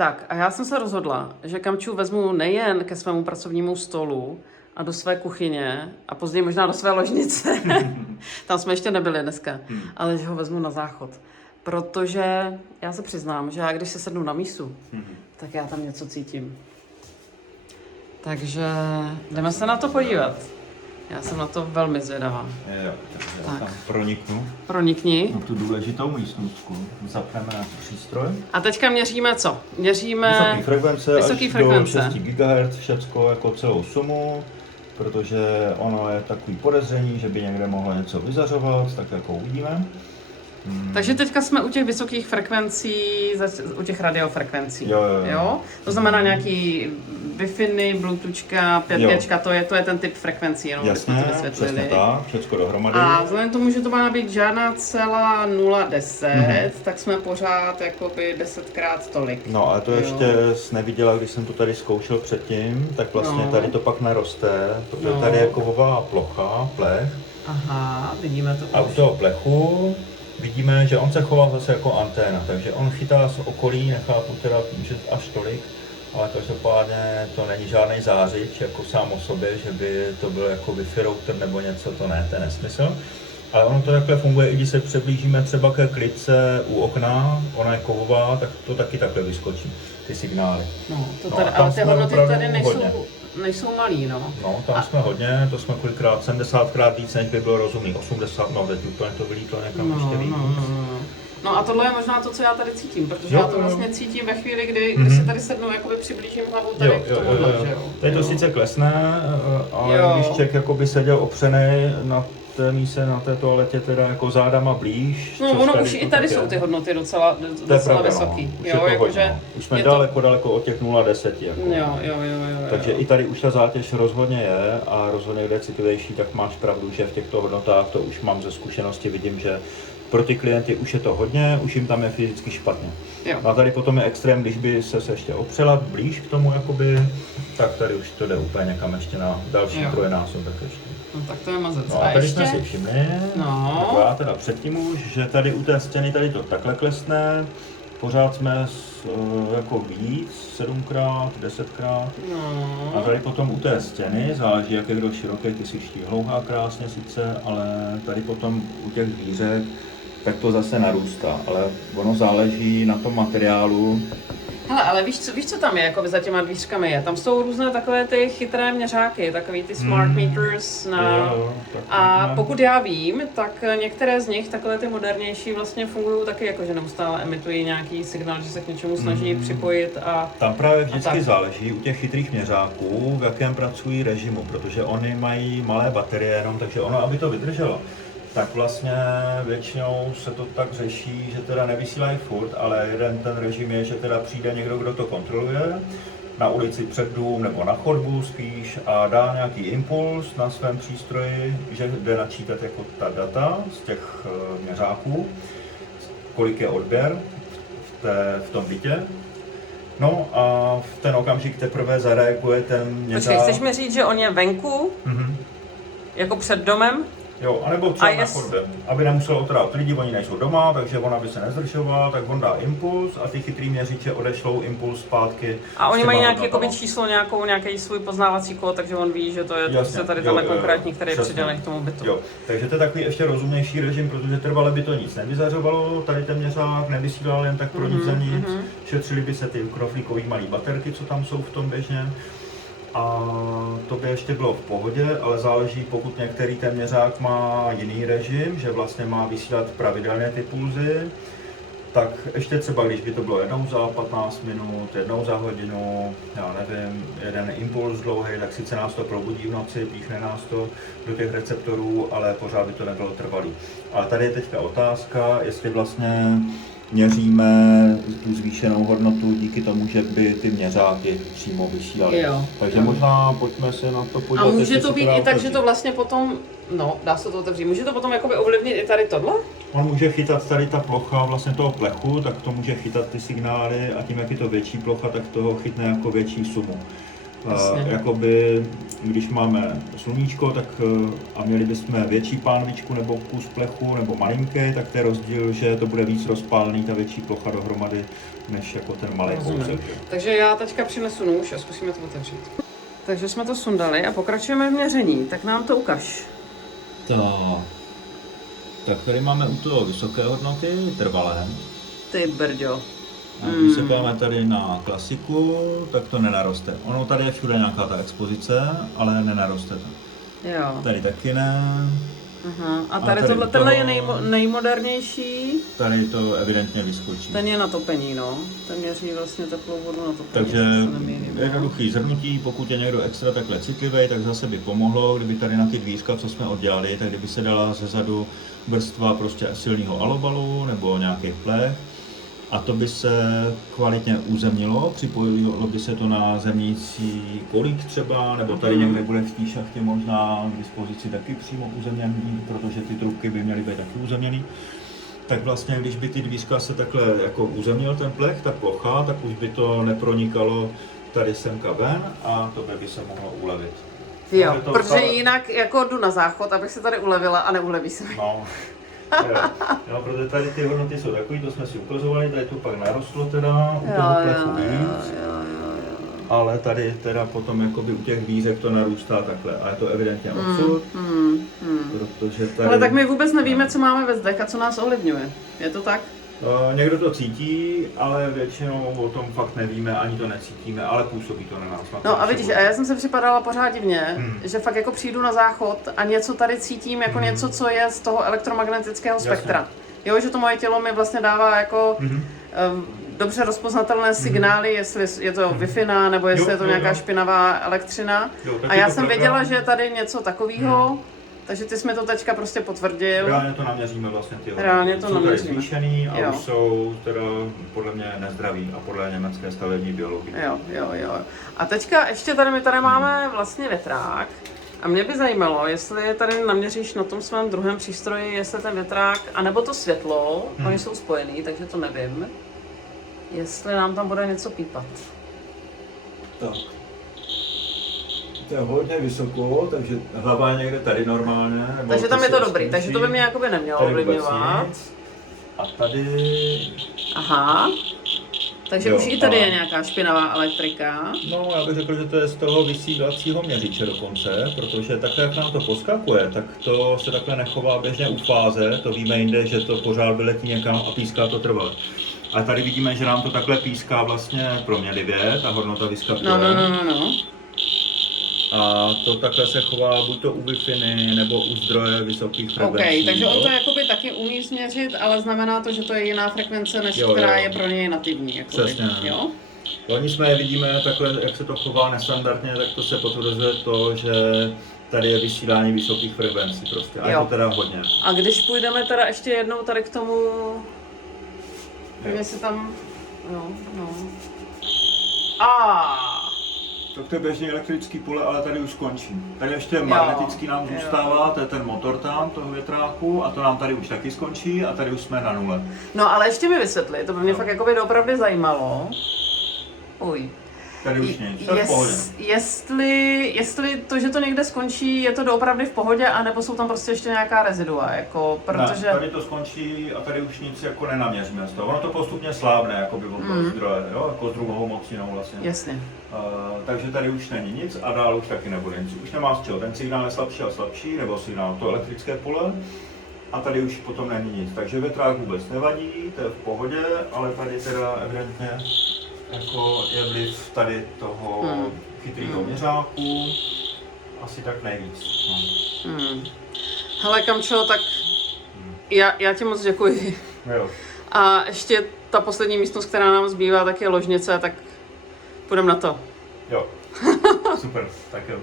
Tak a já jsem se rozhodla, že kamču vezmu nejen ke svému pracovnímu stolu a do své kuchyně a později možná do své ložnice. Tam jsme ještě nebyli dneska, ale že ho vezmu na záchod. Protože já se přiznám, že já když se sednu na mísu, tak já tam něco cítím. Takže jdeme se na to podívat. Já jsem na to velmi zvědavá. Jo, takže Tak. tam proniknu. Pronikni. Na tu důležitou místnostku. Zapneme náš přístroj. A teďka měříme co? Měříme Vysoké frekvence, vysoké až frekvence. do 6 GHz, všecko jako celou sumu, protože ono je takový podezření, že by někde mohlo něco vyzařovat, tak jako uvidíme. Takže teďka jsme u těch vysokých frekvencí, u těch radiofrekvencí. Jo. To znamená nějaký Wi-Fi, Bluetoothka, 5G, to je ten typ frekvencí, jenom Jasně, bychom to vysvětlili. přesně tak, všecko dohromady. A vzhledem k tomu, že to má být žádná celá 0,10, tak jsme pořád jakoby 10krát tolik. No ale to Jo. ještě jsi neviděla, když jsem to tady zkoušel předtím, tak vlastně No. tady to pak naroste, protože No. tady je kovová plocha, plech, Aha, vidíme to a už. u toho plechu vidíme, že on se chová zase jako anténa, takže on chytá z okolí, nechápu teda, že až tolik, ale každopádně to není žádný zářič jako sám o sobě, že by to byl jako Wi-Fi router nebo něco, to ne, to je nesmysl. Ale ono to takhle funguje, i když se přiblížíme třeba ke klipce u okna, ona je kovová, tak to taky takhle vyskočí, ty signály. No, No tady, a tam ale ty jsme hodnoty opravdu tady hodně. nejsou malý, no. No, tam jsme hodně, to jsme kolikrát 70krát víc, než by bylo rozumný, 80, no teď úplně to vylítlo někam ještě víc. No a tohle je možná to, co já tady cítím, protože Jo, já to jo. vlastně cítím ve chvíli, kdy se tady sednu, jakoby přiblížím hlavu tady k tomuhle, že jo. Tady to sice klesne, ale Jo. když člověk jakoby seděl opřený na té míse, na té toaletě, teda jako zádama blíž. No což ono už to i tady tak jsou je. ty hodnoty docela To je pravda, vysoký. no. Už Jo, je to jakože hodně, no. Už jsme je to- daleko od těch 0,10. Jako. Jo. Takže i tady už ta zátěž rozhodně je a rozhodně kde je citlivější, tak máš pravdu, že v těchto hodnotách to už mám ze zkušenosti, vidím, že pro ty klienty už je to hodně, už jim tam je fyzicky špatně. Jo. No a tady potom je extrém, když by se ještě opřela blíž k tomu, jakoby, tak tady už to jde úplně někam ještě na další Jo. trojnásobek ještě. No tak to je mazec. No A a tady ještě? jsme si všimli, No. taková teda předtím už, že tady u té stěny tady to takhle klesne, pořád jsme jako víc, 7krát, 10krát. A No. tady potom u té stěny, záleží jak je kdo široký, ty si štíhlouhá krásně sice, ale tady potom u těch dvířek, tak to zase narůstá, ale ono záleží na tom materiálu. Hele, ale víš, co tam je, jako za těma dvířkami je? Tam jsou různé takové ty chytré měřáky, takový ty smart meters na... Jo, tak A možná. pokud já vím, tak některé z nich, takové ty modernější, vlastně fungují taky jako, že neustále emitují nějaký signál, že se k něčemu snaží připojit a... Tam právě A vždycky tak. záleží u těch chytrých měřáků, v jakém pracují režimu, protože oni mají malé baterie jenom, takže ono, aby to vydrželo, tak vlastně většinou se to tak řeší, že teda nevysílají furt, ale jeden ten režim je, že teda přijde někdo, kdo to kontroluje, na ulici před dům nebo na chodbu spíš a dá nějaký impuls na svém přístroji, že jde načítat jako ta data z těch měřáků, kolik je odběr v tom bytě. No a v ten okamžik teprve zareaguje ten měřák. Počkej, chceš mi říct, že on je venku, jako před domem? Jo, anebo třeba A na chodbě, aby nemusel otrávat lidi, oni nejsou doma, takže on, aby se nezdržoval, tak on dá impuls a ty chytrý měřiče odešlou impuls zpátky. A s oni těma mají nějaký hodnotama. jakoby, číslo, nějaký svůj poznávací kód, takže on ví, že to je Jasně, prostě tady jo, tenhle jo, konkrétní, který je přesně. přidělený k tomu bytu. Jo, takže to je takový ještě rozumnější režim, protože trvale by to nic nevyzařovalo, tady ten měřák nevysílal jen tak pro nic za nic, šetřili by se ty knoflíkový malý baterky, co tam jsou v tom běžně. A to by ještě bylo v pohodě, ale záleží, pokud některý ten měřák má jiný režim, že vlastně má vysílat pravidelné ty pulzy, tak ještě třeba, když by to bylo jednou za 15 minut, jednou za hodinu, já nevím, jeden impuls dlouhý, tak sice nás to probudí v noci, píchne nás to do těch receptorů, ale pořád by to nebylo trvalý. Ale tady je teďka otázka, jestli vlastně měříme tu zvýšenou hodnotu díky tomu, že by ty měřáky přímo vysílaly. Jo. Takže možná pojďme se na to A podívat. může jestli to se být dá i tak, že otevřít. to vlastně potom, no, dá se to otevřít, může to potom jakoby ovlivnit i tady tohle? On může chytat tady ta plocha vlastně toho plechu, tak to může chytat ty signály a tím, jak je to větší plocha, tak toho chytne jako větší sumu. Jakoby, když máme sluníčko, tak a měli bychom větší pánvičku nebo kus plechu nebo malinký, tak to je rozdíl, že to bude víc rozpálený, ta větší plocha dohromady, než jako ten malý kousek. Takže já teďka přinesu nůž a zkusíme to otevřít. Takže jsme to sundali a pokračujeme v měření, tak nám to ukaž. Tak tady máme u toho vysoké hodnoty, trvalé. Ty brďo. Když se podíváme tady na klasiku, tak to nenaroste. Ono tady je všude nějaká ta expozice, ale nenaroste to. Jo. Tady taky ne. Aha. A tady tenhle je nejmodernější. Tady to evidentně vyskočí. Ten je na topení, no. Ten měří vlastně teplou vodu na topení. Takže jednoduchý zhrnutí, pokud je někdo extra takhle citlivý, tak zase by pomohlo, kdyby tady na ty dvířka, co jsme oddělali, tak kdyby se dala zezadu vrstva prostě silného alobalu nebo nějaký plech. A to by se kvalitně uzemnilo, připojilo by se to na zemnící kolík třeba, nebo tady někde bude v té šachtě možná k dispozici taky přímo uzemněný, protože ty trubky by měly být taky uzemněný. Tak vlastně, když by ty dvířka se takhle jako uzemnil ten plech, ta plocha, tak už by to nepronikalo tady semka ven a to by se mohlo ulevit. Jo, protože jinak jako jdu na záchod, abych se tady ulevila a neuleví se mi. No. Jo, protože tady ty hodnoty jsou takový, to jsme si ukazovali, tady to pak narostlo teda u toho plechu víc, ale tady teda potom jakoby u těch dvířek to narůstá takhle a je to evidentně odsud, protože tady... Ale tak my vůbec nevíme, co máme ve zdech a co nás ovlivňuje, je to tak? Někdo to cítí, ale většinou o tom fakt nevíme, ani to necítíme, ale působí to na nás. No a vidíš, a já jsem se připadala pořád divně, že fakt jako přijdu na záchod a něco tady cítím jako něco, co je z toho elektromagnetického spektra. Jo, že to moje tělo mi vlastně dává jako dobře rozpoznatelné signály, jestli je to Wi-Fi nebo jestli je to nějaká špinavá elektřina. A já jsem věděla, že je tady něco takového. Takže ty jsi mi to teďka prostě potvrdil. Reálně to naměříme vlastně ty hodnoty. Reálně to naměříme. Jsou tady zvýšený a už jsou teda podle mě nezdraví a podle německé stavební biologie. Jo. A teďka ještě tady máme vlastně větrák. A mě by zajímalo, jestli tady naměříš na tom svém druhém přístroji, jestli ten větrák, anebo to světlo, oni jsou spojený, takže to nevím, jestli nám tam bude něco pípat. Tak. To je hodně vysoko, takže hlava je někde tady normálně. Takže tam je to dobrý, takže to by mě jakoby nemělo ovlivňovat. A tady... Aha. Takže už i tady je nějaká špinavá elektrika. No, já bych řekl, že to je z toho vysílacího měřiče dokonce, protože takhle, jak nám to poskakuje, tak to se takhle nechová běžně u fáze, to víme jinde, že to pořád vyletí někam a píská to trvat. A tady vidíme, že nám to takhle píská vlastně proměnlivě, ta hodnota vyskakuje. No. A to takhle se chová buď to u Wi-Fi nebo u zdroje vysokých frekvencí. OK, takže on to jakoby taky umí změřit, ale znamená to, že to je jiná frekvence, než která je pro něj nativní. Jakoby. Přesně. Jo? Jo, nicméně vidíme takhle, jak se to chová nestandardně, tak to se potvrzuje to, že tady je vysílání vysokých frekvencí prostě. A je to teda hodně. A když půjdeme teda ještě jednou tady k tomu, kde se tam, no. Tak to je běžně elektrický pole, ale tady už skončí. Tady ještě magnetický nám zůstává, to je ten motor tam, toho větráku, a to nám tady už taky skončí a tady už jsme na nule. No ale ještě mi vysvětli, to by mě fakt jakoby doopravdy zajímalo. Tady už nic, to je v pohodě. Jestli to, že to někde skončí, je to doopravdy v pohodě, anebo jsou tam prostě ještě nějaká rezidua, jako, protože... Ne, tady to skončí a tady už nic jako nenaměříme z toho. Ono to postupně slábne, jako by od toho zdroje, jo, jako s druhou mocninou vlastně. Jasně. Takže tady už není nic a dál už taky nebude nic. Už nemá z čeho, ten signál je slabší a slabší, nebo signál to elektrické pole. A tady už potom není nic, takže větrák vůbec nevadí, to je v pohodě, ale tady teda evidentně jako je vliv tady toho chytrýho měřáku asi tak nejvíc. No. Hele Kamčo, tak já ti moc děkuji. Jo. A ještě ta poslední místnost, která nám zbývá, tak je ložnice, tak půjdeme na to. Jo, super, tak jo.